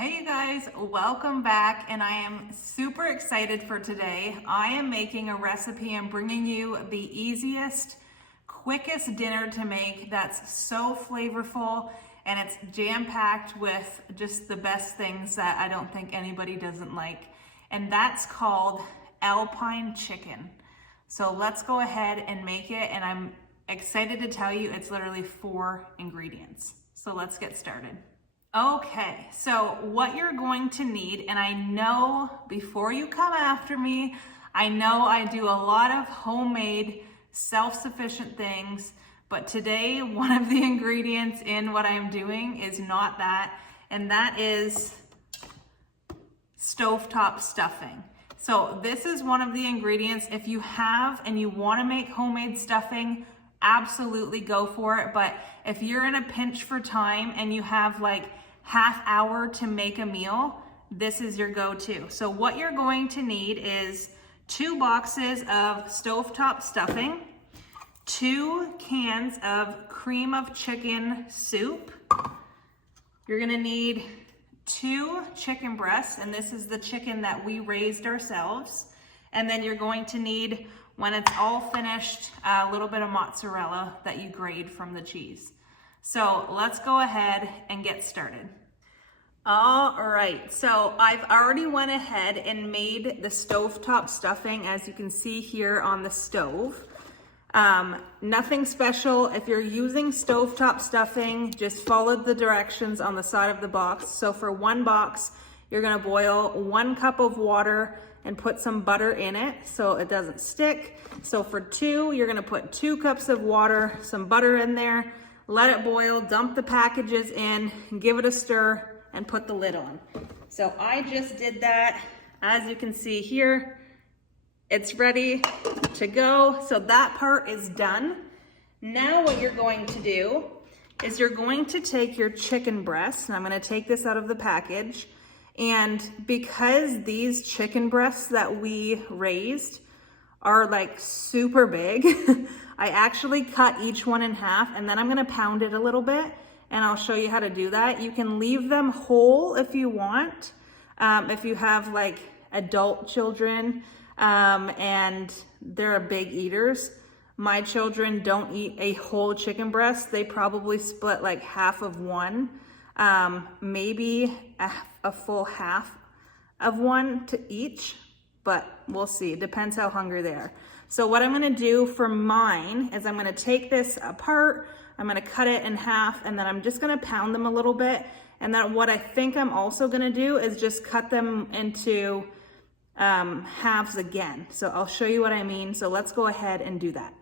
Hey you guys, welcome back, and I am super excited for today. I am making a recipe and bringing you the easiest, quickest dinner to make that's so flavorful, and it's jam-packed with just the best things that I don't think anybody doesn't like, and that's called Alpine Chicken. So let's go ahead and make it, and I'm excited to tell you it's literally 4 ingredients. So let's get started. Okay, so what you're going to need, and I know before you come after me, I know I do a lot of homemade, self-sufficient things, but today one of the ingredients in what I'm doing is not that, and that is stovetop stuffing. So this is one of the ingredients. If you have and you want to make homemade stuffing, absolutely go for it. But if you're in a pinch for time and you have like half hour to make a meal, this is your go-to. So what you're going to need is 2 boxes of stovetop stuffing, 2 cans of cream of chicken soup. You're gonna need 2 chicken breasts, and this is the chicken that we raised ourselves. And then you're going to need, when it's all finished, a little bit of mozzarella that you grate from the cheese. So let's go ahead and get started. All right, so I've already went ahead and made the stovetop stuffing, as you can see here on the stove. Nothing special. If you're using stovetop stuffing, just follow the directions on the side of the box. So for 1 box, you're gonna boil 1 cup of water and put some butter in it so it doesn't stick. So for 2, you're gonna put 2 cups of water, some butter in there, let it boil, dump the packages in, give it a stir, and put the lid on. So I just did that. As you can see here, it's ready to go. So that part is done. Now what you're going to do is you're going to take your chicken breasts, and I'm gonna take this out of the package, and because these chicken breasts that we raised are like super big, I actually cut each one in half, and then I'm gonna pound it a little bit, and I'll show you how to do that. You can leave them whole if you want, if you have like adult children and they're big eaters. My children don't eat a whole chicken breast. They probably split like half of one, maybe a full half of one to each, but we'll see. It depends how hungry they are. So what I'm gonna do for mine is I'm gonna take this apart, I'm gonna cut it in half, and then I'm just gonna pound them a little bit. And then what I think I'm also gonna do is just cut them into halves again. So I'll show you what I mean. So let's go ahead and do that.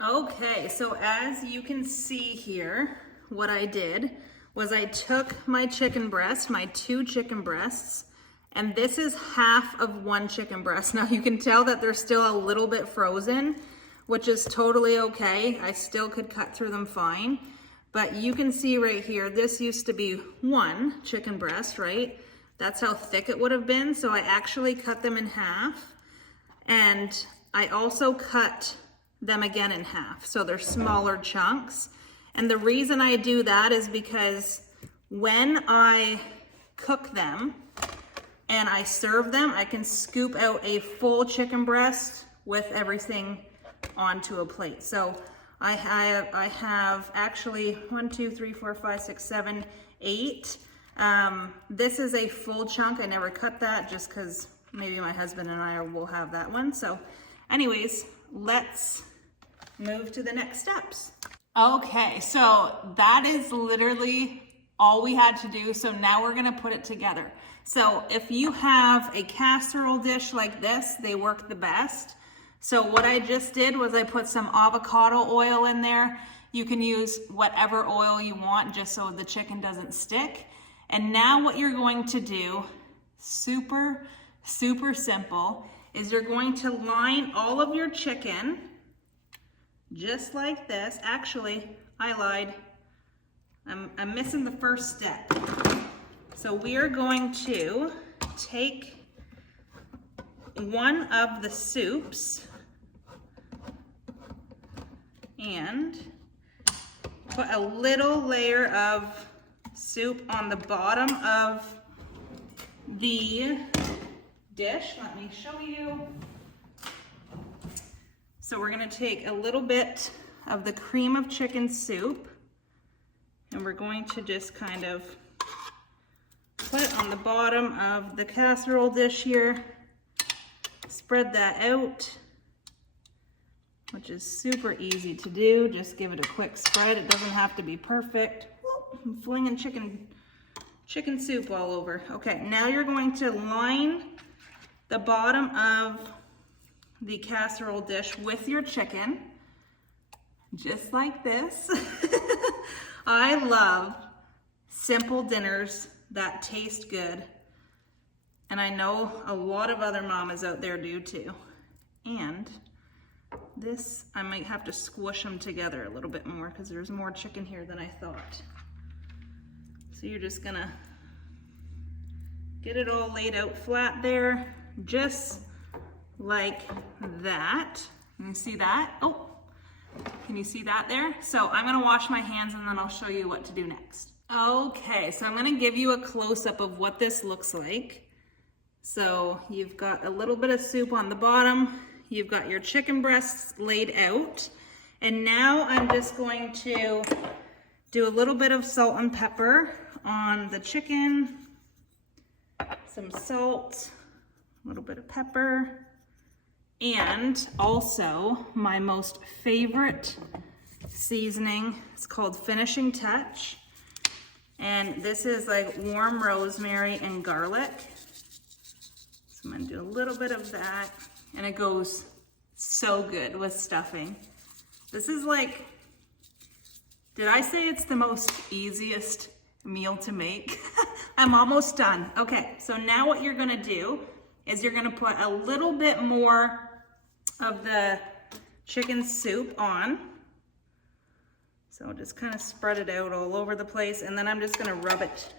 Okay, so as you can see here, what I did was I took my chicken breast, my 2 chicken breasts, and this is half of 1 chicken breast. Now you can tell that they're still a little bit frozen, which is totally okay. I still could cut through them fine. But you can see right here, this used to be 1 chicken breast, right? That's how thick it would have been. So I actually cut them in half. And I also cut them again in half. So they're smaller chunks. And the reason I do that is because when I cook them and I serve them, I can scoop out a full chicken breast with everything onto a plate. So I have actually 1, 2, 3, 4, 5, 6, 7, 8. This is a full chunk. I never cut that just because maybe my husband and I will have that one. So anyways, let's move to the next steps. Okay, so that is literally all we had to do. So now we're gonna put it together. So if you have a casserole dish like this, they work the best. So what I just did was I put some avocado oil in there. You can use whatever oil you want just so the chicken doesn't stick. And now what you're going to do, super simple, is you're going to line all of your chicken just like this. Actually, I lied. I'm missing the first step. So we are going to take one of the soups and put a little layer of soup on the bottom of the dish. Let me show you. So we're gonna take a little bit of the cream of chicken soup and we're going to just kind of put it on the bottom of the casserole dish here. Spread that out, which is super easy to do. Just give it a quick spread. It doesn't have to be perfect. I'm flinging chicken soup all over. Okay, now you're going to line the bottom of the casserole dish with your chicken, just like this. I love simple dinners that taste good. And I know a lot of other mamas out there do too. And this, I might have to squish them together a little bit more because there's more chicken here than I thought. So you're just gonna get it all laid out flat there, just like that. Can you see that? Oh, can you see that there? So I'm gonna wash my hands and then I'll show you what to do next. Okay, so I'm gonna give you a close-up of what this looks like. So you've got a little bit of soup on the bottom, you've got your chicken breasts laid out, and now I'm just going to do a little bit of salt and pepper on the chicken, some salt, a little bit of pepper, and also my most favorite seasoning. It's called Finishing Touch, and this is like warm rosemary and garlic. So I'm gonna do a little bit of that, and it goes so good with stuffing. This is like, did I say it's the most easiest meal to make? I'm almost done. Okay, so now what you're gonna do is you're gonna put a little bit more of the chicken soup on. So just kind of spread it out all over the place, and then I'm just gonna rub it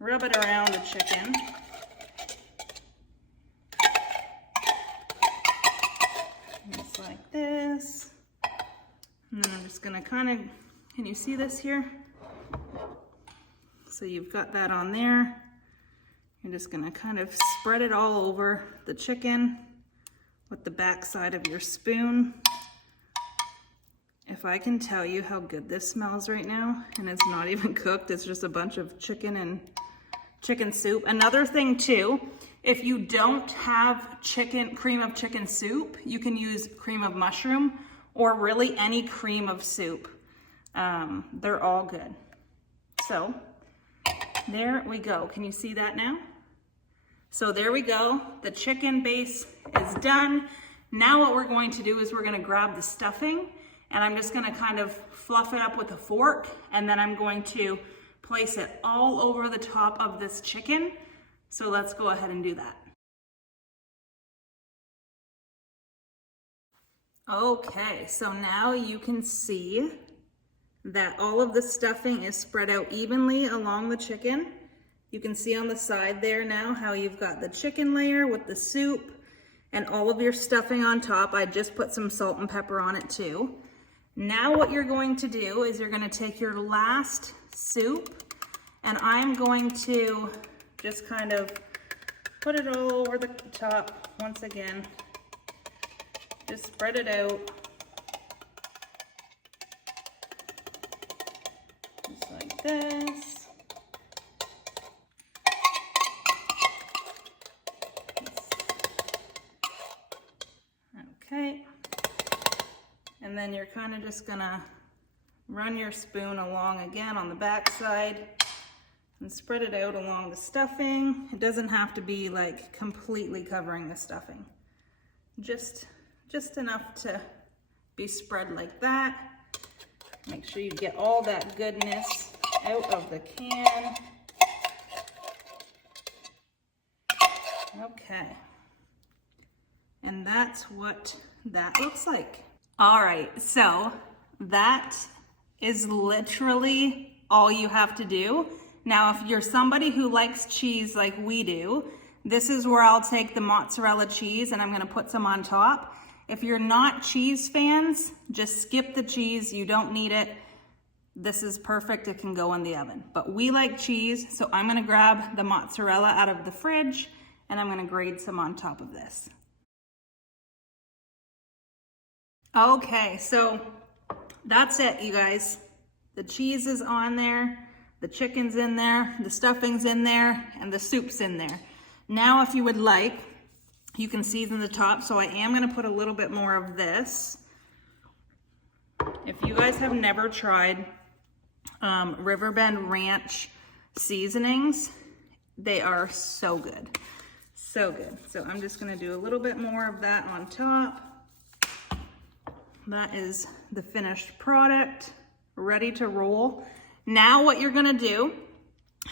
around the chicken. Just like this. And then I'm just gonna kind of, can you see this here? So you've got that on there. You're just gonna kind of spread it all over the chicken with the back side of your spoon. If I can tell you how good this smells right now, and it's not even cooked, it's just a bunch of chicken and chicken soup. Another thing too, if you don't have cream of chicken soup, you can use cream of mushroom or really any cream of soup. They're all good. So there we go. Can you see that now? So there we go. The chicken base is done. Now what we're going to do is we're gonna grab the stuffing, and I'm just gonna kind of fluff it up with a fork, and then I'm going to place it all over the top of this chicken. So let's go ahead and do that. Okay, so now you can see that all of the stuffing is spread out evenly along the chicken. You can see on the side there now how you've got the chicken layer with the soup and all of your stuffing on top. I just put some salt and pepper on it too. Now what you're going to do is you're going to take your last soup, and I'm going to just kind of put it all over the top once again. Just spread it out. Just like this. Okay. And then you're kind of just gonna run your spoon along again on the back side and spread it out along the stuffing. It doesn't have to be like completely covering the stuffing. Just enough to be spread like that. Make sure you get all that goodness out of the can. Okay. And that's what that looks like. All right, so that is literally all you have to do. Now, if you're somebody who likes cheese like we do, this is where I'll take the mozzarella cheese and I'm gonna put some on top. If you're not cheese fans, just skip the cheese. You don't need it. This is perfect. It can go in the oven. But we like cheese, so I'm gonna grab the mozzarella out of the fridge and I'm gonna grate some on top of this. Okay, so that's it, you guys. The cheese is on there, the chicken's in there, the stuffing's in there, and the soup's in there. Now, if you would like, you can season the top, so I am gonna put a little bit more of this. If you guys have never tried Riverbend Ranch seasonings, they are so good, so good. So I'm just gonna do a little bit more of that on top. That is the finished product, ready to roll. Now what you're gonna do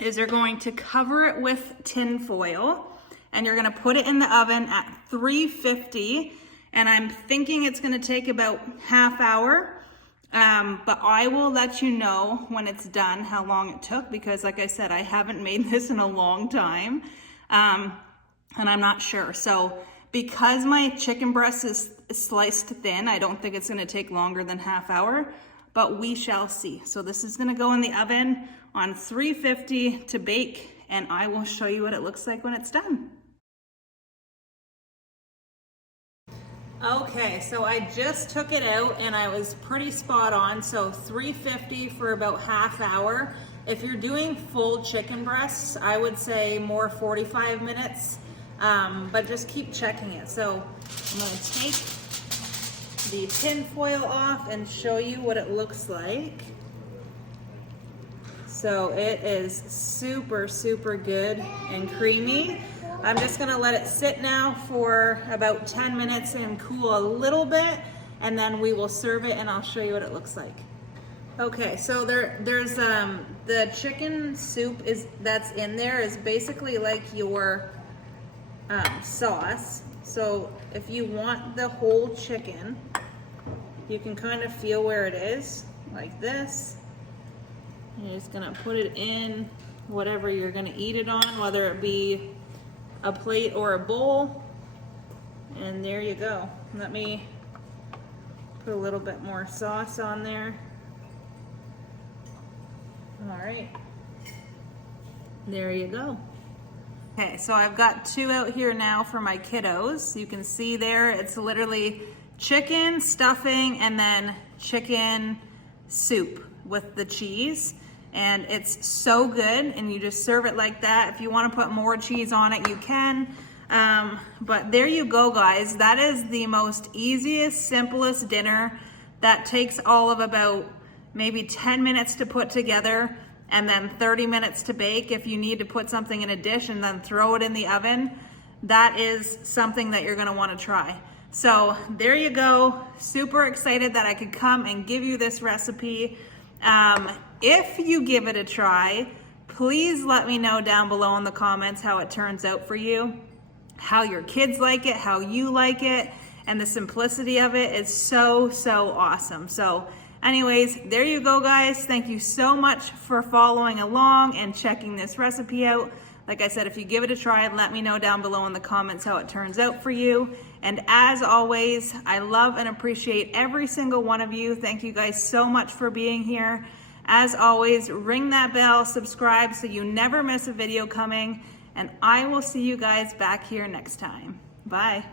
is you're going to cover it with tin foil and you're gonna put it in the oven at 350, and I'm thinking it's gonna take about half hour. But I will let you know when it's done how long it took, because like I said, I haven't made this in a long time, and I'm not sure. So because my chicken breast is sliced thin, I don't think it's gonna take longer than half hour, but we shall see. So this is gonna go in the oven on 350 to bake, and I will show you what it looks like when it's done. Okay, so I just took it out and I was pretty spot on. So 350 for about half hour. If you're doing full chicken breasts, I would say more 45 minutes, but just keep checking it. So I'm gonna take the tin foil off and show you what it looks like. So it is super, super good and creamy. I'm just gonna let it sit now for about 10 minutes and cool a little bit, and then we will serve it and I'll show you what it looks like. Okay, so there's the chicken soup that's in there is basically like your sauce. So if you want the whole chicken, you can kind of feel where it is, like this. And you're just gonna put it in whatever you're gonna eat it on, whether it be a plate or a bowl, and there you go. Let me put a little bit more sauce on there. All right, there you go. Okay, so I've got two out here now for my kiddos. You can see there, it's literally chicken, stuffing, and then chicken soup with the cheese. And it's so good, and you just serve it like that. If you want to put more cheese on it, you can. But there you go, guys. That is the most easiest, simplest dinner that takes all of about maybe 10 minutes to put together and then 30 minutes to bake. If you need to put something in a dish and then throw it in the oven, that is something that you're going to want to try. So there you go. Super excited that I could come and give you this recipe. If you give it a try, please let me know down below in the comments how it turns out for you, how your kids like it, how you like it, and the simplicity of it is so, so awesome. So anyways, there you go, guys. Thank you so much for following along and checking this recipe out. Like I said, if you give it a try, let me know down below in the comments how it turns out for you. And as always, I love and appreciate every single one of you. Thank you guys so much for being here. As always, ring that bell, subscribe so you never miss a video coming, and I will see you guys back here next time. Bye.